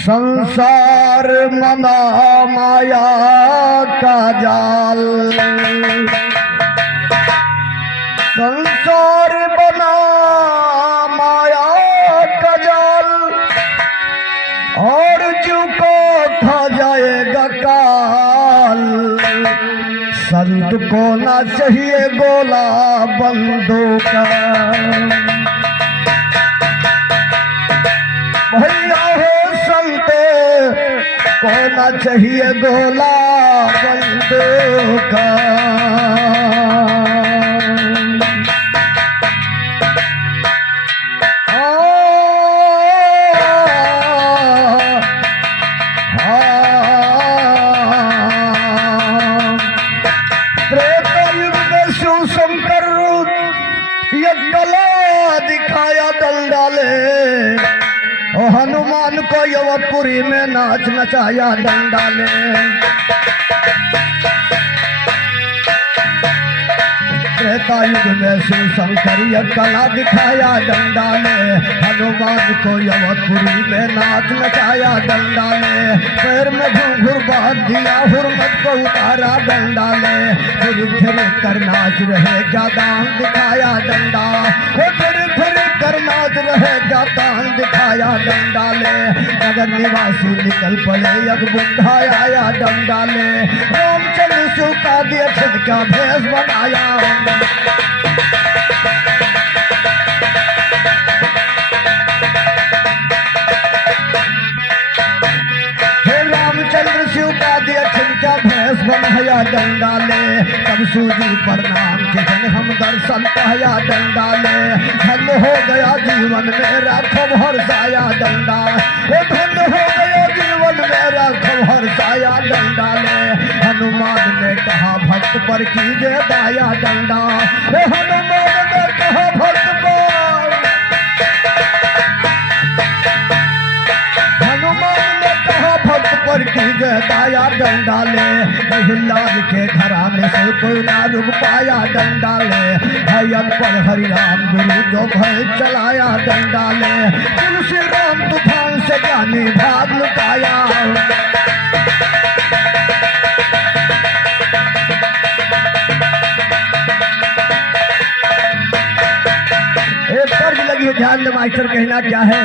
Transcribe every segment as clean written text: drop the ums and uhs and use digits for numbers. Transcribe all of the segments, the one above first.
संसार मना माया का जाल, संसार बना माया का जाल, और जो को खा जाएगा काल। संत को ना चाहिए गोला बंदूक, भैया हो संत को ना चाहिए गोला बंदूक। त्रेतायुग में शिव शंकर ये कला दिखाया डंडा ले, हनुमान को यवतपुरी में नाच नचाया डंडा ले। त्रेतायुग में शिव शंकर ये कला दिखाया डंडा ले, हनुमान को यवतपुरी में नाच नचाया डंडा ले। पैर में घुंघरू बांध दिया, हुर्मत को उतारा डंडा ले। फिर कर नाच रहे क्या दान दिखाया डंडा, फिर कर नाच रहे क्या दान दिखाया डंडा ले। नगर निवासी निकल पड़े एक बुढ़ा आया डंडा ले, रामचंद्र शिव का दिया खुद का भेष बनाया। रामचंद्र शिव का दिया छिनका भैंस बनाया डंडा ले। तब सूजी प्रणाम के संग हम दर्शन पाया डंडा ले। धन हो गया जीवन मेरा खूब हर्षाया डंडा, धन हो गया जीवन मेरा खूब हर्षाया डंडा ले। हनुमान ने कहा भक्त पर कीजिए दाया डंडा, हनुमान ने कहा भक्त पर, हनुमान ने कहा भक्त पर कीजिए दाया डंडा ले। प्रहलाद के घराने से कोई ना रुक पाया डंडा ले। भयन पर हरिराम गुरु जो भय चलाया डंडा ले। तुलसी राम तूफान से ज्ञानी भाग लुटाया। ध्यान दे मास्टर, कहना क्या है?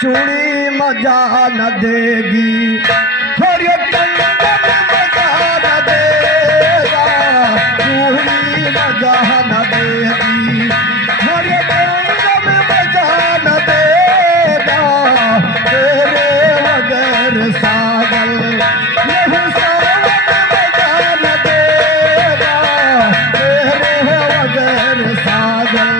चूड़ी मजा न देगी, मजा न देगा, चूड़ी मजा न देगी, मजा न देगा। तेरे बगैर सागल नहीं सावन मजा न देगा, तेरे बगैर सागल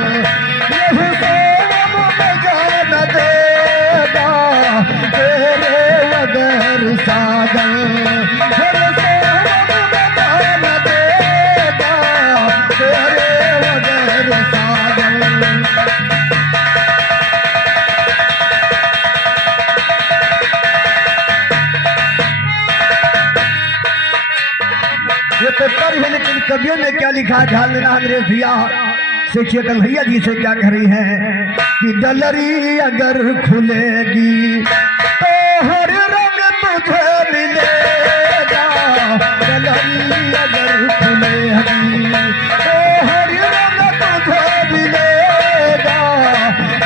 लेकिन कवियों ने क्या लिखा? झालना अंग्रेज भैया देखिए कन्हैया जी से क्या कह रही है कि डलरी अगर खुलेगी तो हर रंग तुझे मिलेगा। डलरी अगर खुलेगी तो हर रंग तुझे मिलेगा।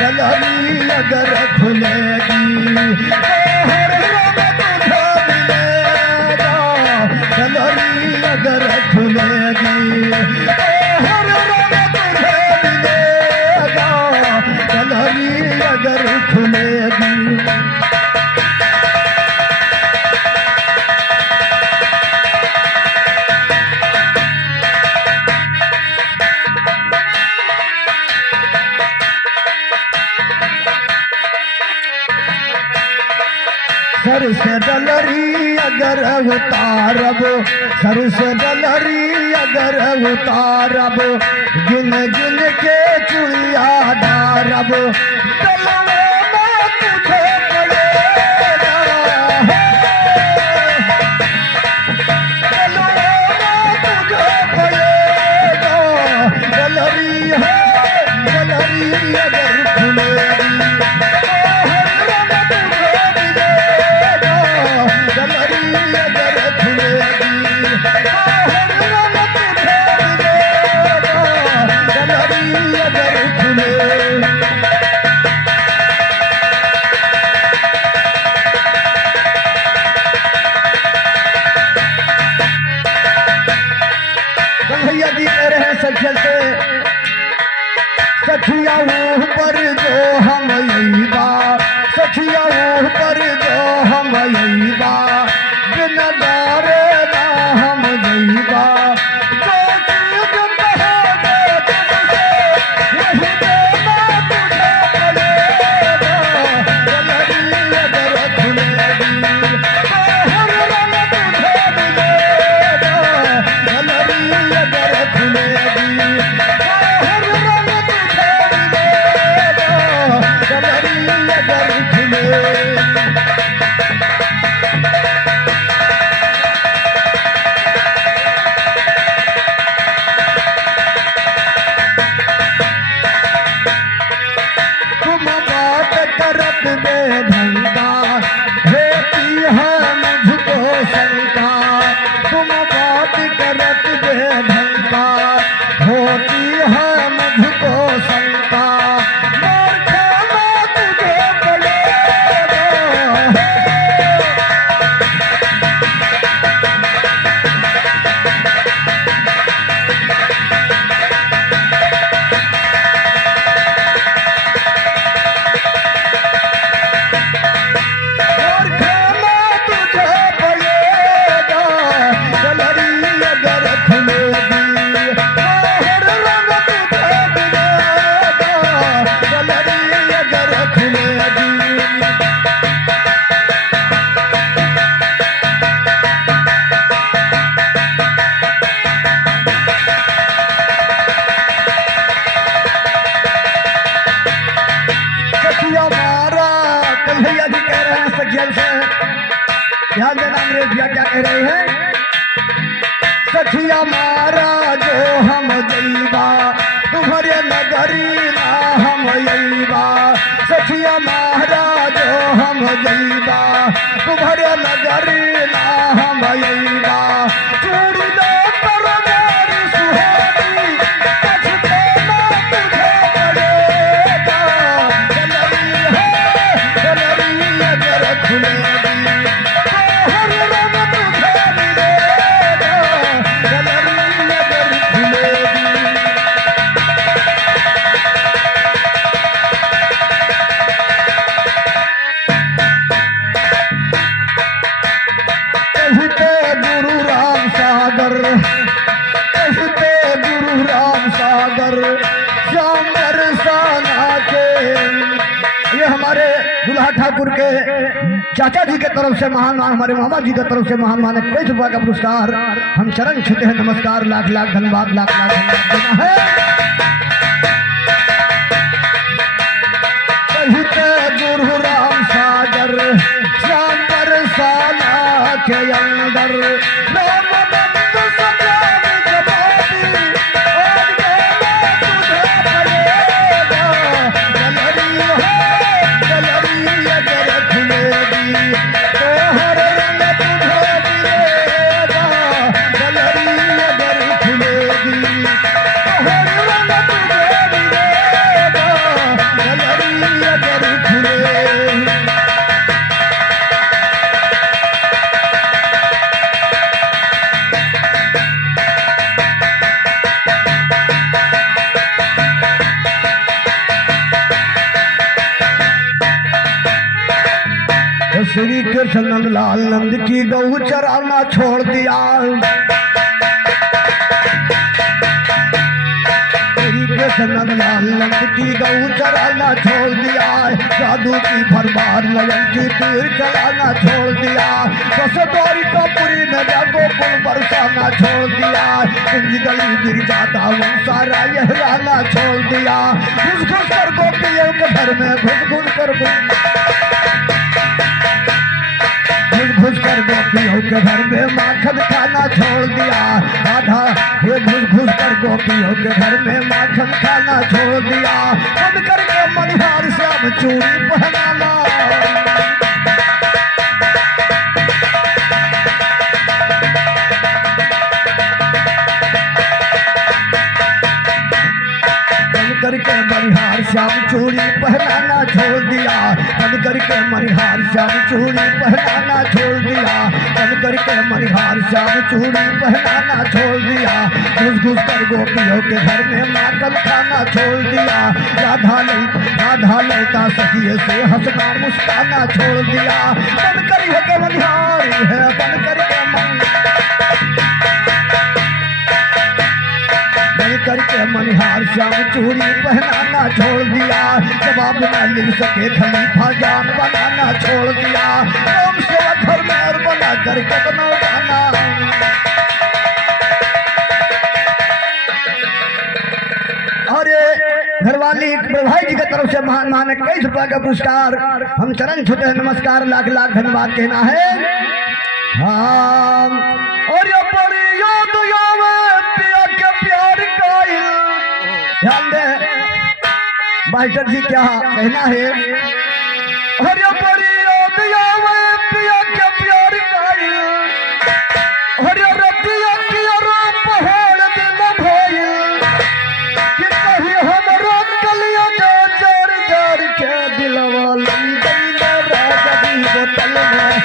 डलरी अगर खुलेगी तो हर रंग तुझे मिलेगा। डलरी अगर खुलेगी तो हर रंग तुझे मिलेगा। डलरी अगर खुलेगी। सर से डलरी अगर उतारब, सर से डलरी अगर उतारब, गिन गिन के चुड़िया डारब। डलवा में तुझे पड़ेगा, हम यहीबा बिन दारे ना हम जईबा जो चीज कहोगे तुमसे वही देना तुझे पड़ेगा गलरी अगर खुलेगी तो हर रंग तुझे मिलेगा गलरी अगर खुलेगी तो हर रंग तुझे मिलेगा गलरी अगर खुलेगी। तुम बात करत बेढंगा होती है मुझको शंका तुम बात करत बेढंगा होती है मुझको शंका मार खाना तुझे पड़ेगा। और खाना तुझे पड़ेगा गलरी अगर खुलेगी तो हर रंग तुझे मिलेगा गलरी अगर खुलेगी। सखिया मारा कन्हैया जी कह रहे हैं सखिया से ध्यान देना अंग्रेज भैया क्या कह रहे हैं। सखिया मारा जो हम जईबा तुम्हारे नगरी ना हम यईबा सखिया मारा जो हम जईबा तुम्हारे नगरी ना हम यईबा चूड़ी दो कर मेरी सुहानी पछताना तुझे पड़ेगा गलरी है गलरी अगर खुलेगी तो हर रंग तुझे मिलेगा गलरी अगर खुलेगी। कहते गुरु राम सागर कहते गुरु राम सागर श्याम बरसाना के ये हमारे दुल्हा ठाकुर के चाचा जी के तरफ से महान हमारे मामा जी के तरफ से महान 5 रुपया का पुरस्कार हम चरण छूते हैं। नमस्कार लाख लाख धन्यवाद लाख लाख धन्यवाद देना है। कहते गुरु राम सागर श्याम बरसाना के अंदर राम बंद सजाद जवाबी और देना तुझे पड़ेगा गलरी है गलरी अगर खुलेगी तो हर रंग तुझे मिलेगा गलरी अगर खुलेगी तो हर रंग तुझे मिलेगा गलरी अगर खुलेगी। श्री कृष्ण नंद लाल नंद की गऊ चराना छोड़ दिया श्री कृष्ण नंद लाल नंद की गऊ चराना छोड़ दिया साधु की भरमार लगन की तीर चलाना छोड़ दिया बस दौरी कपूरी में गोकुल बरसाना छोड़ दिया कुंज गली गिर जाता वो सारा यह राना छोड़ दिया घुस घुस कर गोपियों के घर में घुस घुस कर घुस कर गोपियों के घर में माखन खाना छोड़ दिया आधा ये घुस घुस कर गोपियों के घर में माखन खाना छोड़ दिया बंद करके मनिहार श्याम चूड़ी पहनाना करके मनिहार श्याम चूड़ी पहनाना छोड़ दिया बन करके मनिहार श्याम चूड़ी पहनाना छोड़ दिया बन करके मनिहार श्याम चूड़ी पहनाना छोड़ दिया घुस घुस कर गोपियों के घर में माखन खाना छोड़ दिया राधा लौटा सखिए से हंसना मुस्काना छोड़ दिया बन कर मनिहार श्याम चूड़ी पहनाना छोड़ दिया, जवाब न लिख सके खलीफा जान बनाना छोड़ दिया, राम सेवा घर में और बना कर कदम उठाना। और घरवाली भाई जी की तरफ से महान महान 21 रुपया का पुरस्कार, हम चरण छूते हैं, नमस्कार, लाख लाख धन्यवाद कहना है। हाँ और ये बड़ी याद आवे पिया के प्यार का, ध्यान दे मास्टर जी क्या कहना है। और ये बड़ी याद आवे पिया के प्यार का, और ये रतिया की रात पहाड़ दिन भइल, कि कहीं हमरा कलिया जर जर के दिलवा लई गई राजा दी बोतल में।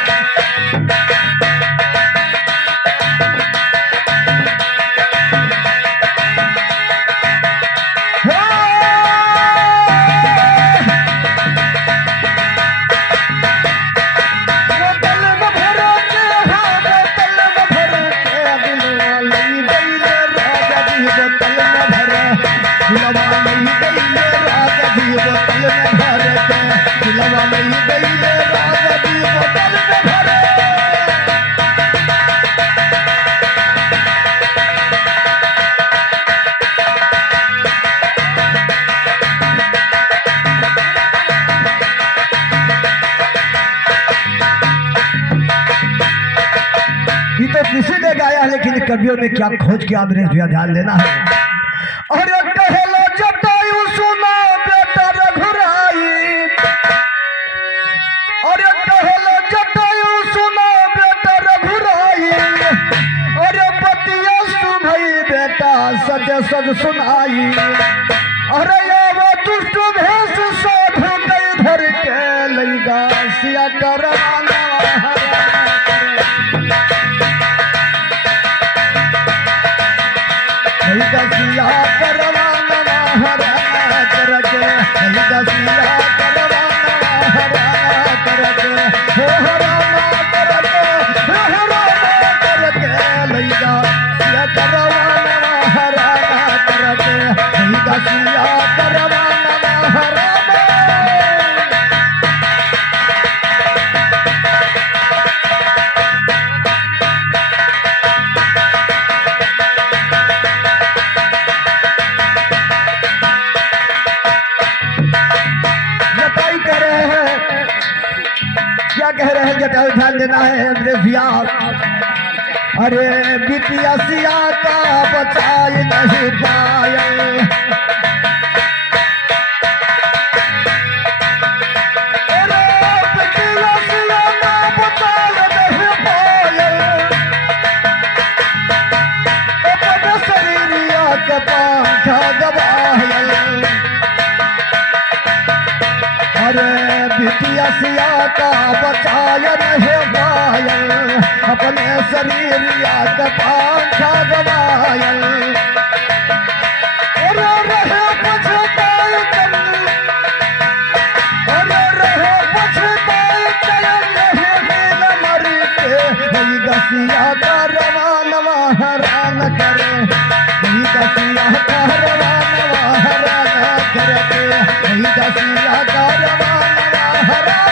किसी ने गाया लेकिन कवियों ने क्या खोज किया, आदरेश भैया ध्यान देना है। और कहलो जटायु सुना बेटा रघुराई, और कहलो जटायु सुना बेटा रघुराई, और बतिया सुनई बेटा सज सज सुनाई, और वो दुष्ट भेष साधु कई धर के लईगा सिया करवाना। दसिया करवाना हराना करके, दसिया करवाना हराना करके, हो हराना करके, हो हराना करके, लईगा सिया करवाना हराना करके, दसिया करवाना हराना। कह रहे हैं जटायु ध्यान देना है भैया। अरे बिटिया सिया का बचाए नहीं पाए, अरे बिटिया सिया का बचाए नहीं पाए, अपने शरीरिया के पंखा गवायल, अरे बिटिया सिया का बचाय नहीं पायल, अपने शरीरिया का पंखा गवायल, अरे रहे पछताए अरे रहे पछताए नहीं मर के, वही दसिया का रवानवा हरान करे, वही दसिया का रवानवा हरान करके, वही दसिया का रवानवा हरान।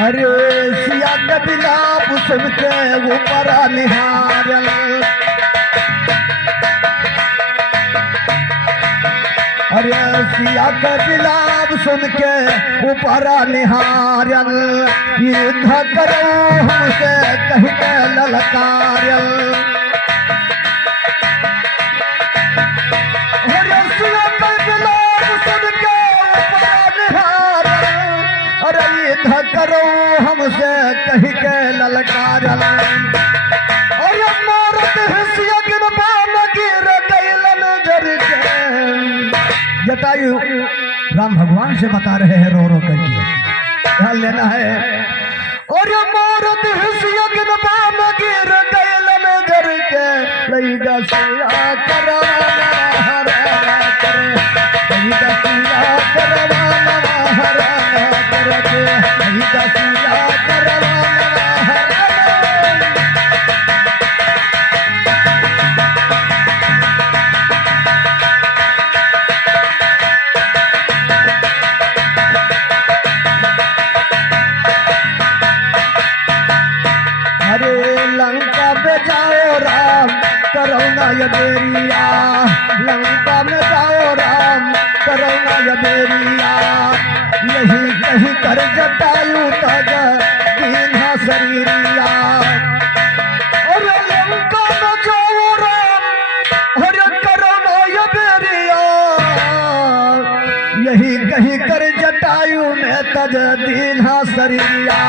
अरे सिया के बिलाप सुन के ऊपर निहारल, अरे सिया के बिलाप सुन के ऊपर निहारल, युद्ध करो हमसे कह के ललकारल, अरे सिया के बिलाप सुन के ऊपर निहारल, अरे युद्ध करो हमसे कह के ललकारल, और मारत हिस्सिया गिरबा में गिर गइलन जर के। जटायु राम भगवान से बता रहे हैं रो रो करके, ध्यान लेना है। और मारत हिस्सिया गिरबा में गिर गइलन जर के, लईगा सिया करवाना हरा ना ये बेरिया, लंका में जाओ राम करो ना ये बेरिया। यही कहीं कर जटायु तज दीन्हा शरीरिया। अरे लंका में जाओ राम हरे करो ना ये बेरिया। यही कहीं कर जटायु में तज दीन्हा शरीरिया।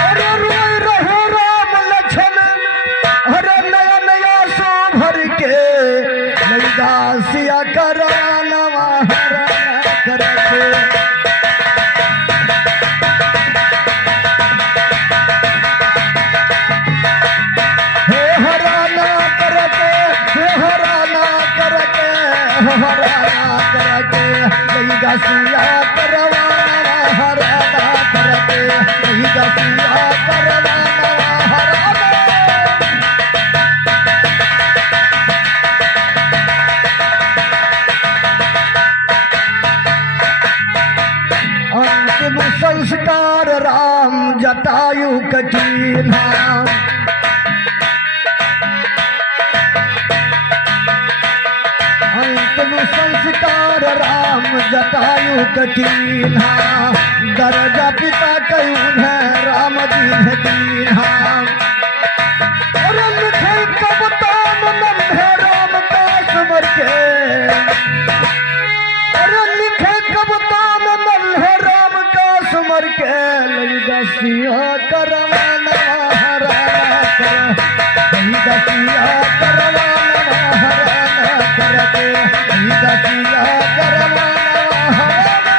अरे रोए रहो राम लक्ष्मण हरे नया नया सो भर के, दासिया करवानवा हरण करके। हे हराना करके, हे हराना करके, हे हराना करके, दासिया करवानवा हरण करके, दासिया करवानवा हरण। अंतिम संस्कार राम जटायु कठिना। अंतिम संस्कार राम जटायु कठिना। दर्जा पिता कयूं है राम दीन दीन्हा। अरे लिखे कविता नंद है राम का समर के। अरे लिखे कविता नंद है राम का समर के। दसिया करवाना हराना कर, दसिया करवाना हराना करके, दसिया करवाना हराना।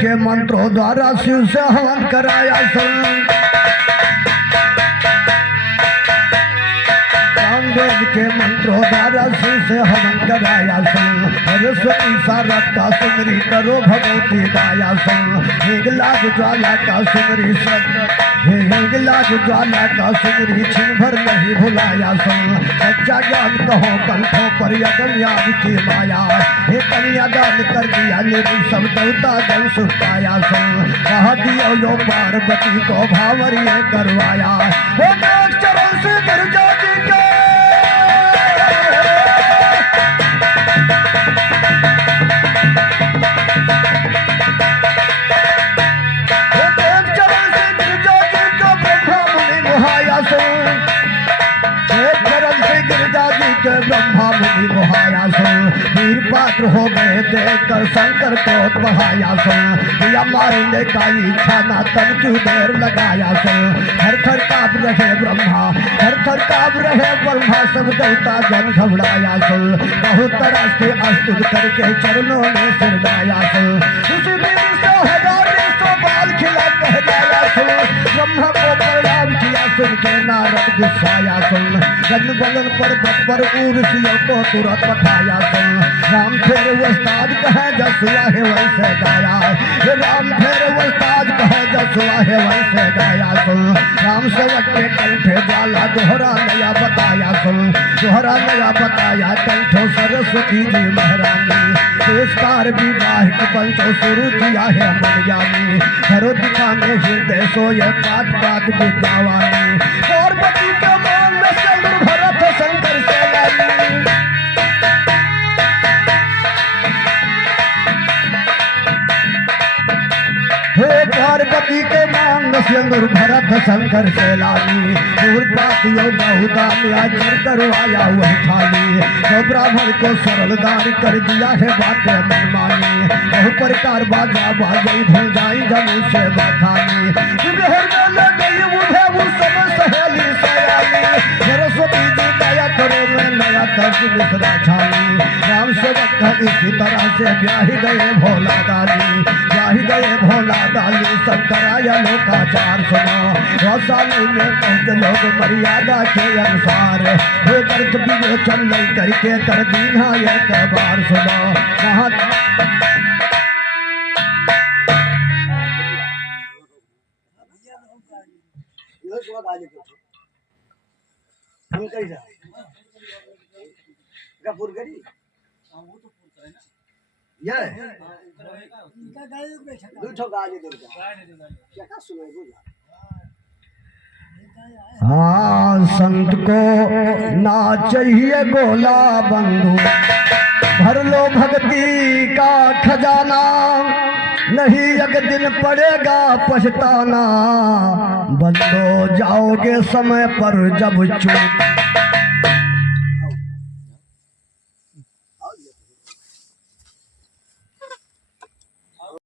के मंत्रों द्वारा शिव से हवन कराया सुन। वेद के मंत्रों द्वारा शिव से हवन कराया सुन। सरस्वती सारद का सुमरी करो भगवती गाया सुन। हिंगलाज ज्वाला का सुमरी सब, हिंगलाज ज्वाला का सुमरी छिन भर नहीं भुलाया सुन। सच्चा ज्ञान कहो कंठों पर यज्ञ याद की माया। हे कन्या दान कर दिया निधि सब देवता जन सुख पाया सुन। कहा दियो यो पार्वती को भावरिये करवाया। हे नाग चरण से गिरजा जी के, ब्रह्मा मुनि मोहाया सुन। वीर पात्र हो गए देखकर शंकर को बहाया सुन। या मारने का इच्छा ना तब क्यों देर लगाया सुन। हर थर काँप रहे ब्रह्मा, हर थर काँप रहे ब्रह्मा, सब देवता जन घबराया सुन। बहुत तरह से अस्तुत करके चरणों में सिर डाया सुन। उसी दिन से हजार सौ बाल खिला कह जाया सुन। ब्रह्मा को प्रणाम किया सुन के नारद गुस्साया सुन। जन्म बलन पर्वत पर उर्वशियों को तुरंत पठाया सुन। राम फेर वस्ताद कहे जसुआ है वैसे गाया। राम फेर वस्ताद कहे जसुआ है वैसे गाया सुन। राम सेवक के कंठे ज्वाला दोहरा नया बताया सुन। दोहरा नया बताया कंठों सरस्वती जी महारानी। पुरस्कार विवाह पंचों शुरू किया है मन ज्ञानी। घरों दिखाने हृदय सो ये पाठ पाठ विद्यावानी। पार्वती के मान में चंद्र भरत शंकर से पार्वती के मांग सिंदूर भरत शंकर से लानी। पातियों बहुदानिया चर करवाया वह थाली। तो ब्राह्मण को सरल दान कर दिया है बातें मनमानी। बहु प्रकार बाजा बाजई धुल जाई जमू से बखानी। गई मुझे उस समय सहेली सयाली। सरस्वती जी दया करो मैं नया तर्क बिसरा छाली। राम सेवक इसी तरह से ब्याही गए भोला दाली, ब्याही गए भोला दाली। शंकराया लोकाचार सुनो, वैशाली में पहुंच लोग मर्यादा के अनुसार व्यर्थ विवेचन नहीं करके कर दीना एक बार सुनो। वहाँ हाँ, संत को ना चाहिए गोला बंधु, भर लो भक्ति का खजाना, नहीं एक दिन पड़ेगा पछताना, बंदो जाओगे समय पर जब चूक